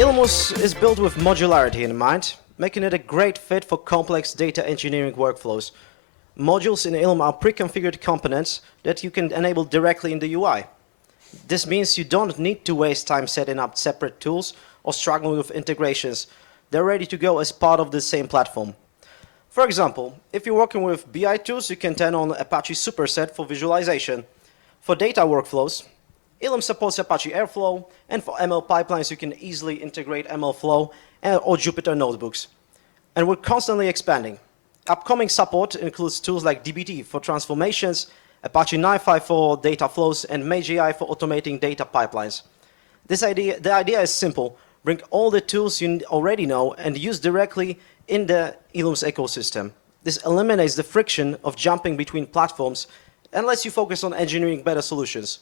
Ilum is built with modularity in mind, making it a great fit for complex data engineering workflows. Modules in Ilum are pre-configured components that you can enable directly in the UI. This means you don't need to waste time setting up separate tools or struggling with integrations. They're ready to go as part of the same platform. For example, if you're working with BI tools, you can turn on Apache Superset for visualization. For data workflows, Ilum supports Apache Airflow, and for ML pipelines, you can easily integrate MLflow or Jupyter notebooks. And we're constantly expanding. Upcoming support includes tools like dbt for transformations, Apache NiFi for data flows, and MageAI for automating data pipelines. The idea is simple. Bring all the tools you already know and use directly in the Ilum's ecosystem. This eliminates the friction of jumping between platforms and lets you focus on engineering better solutions.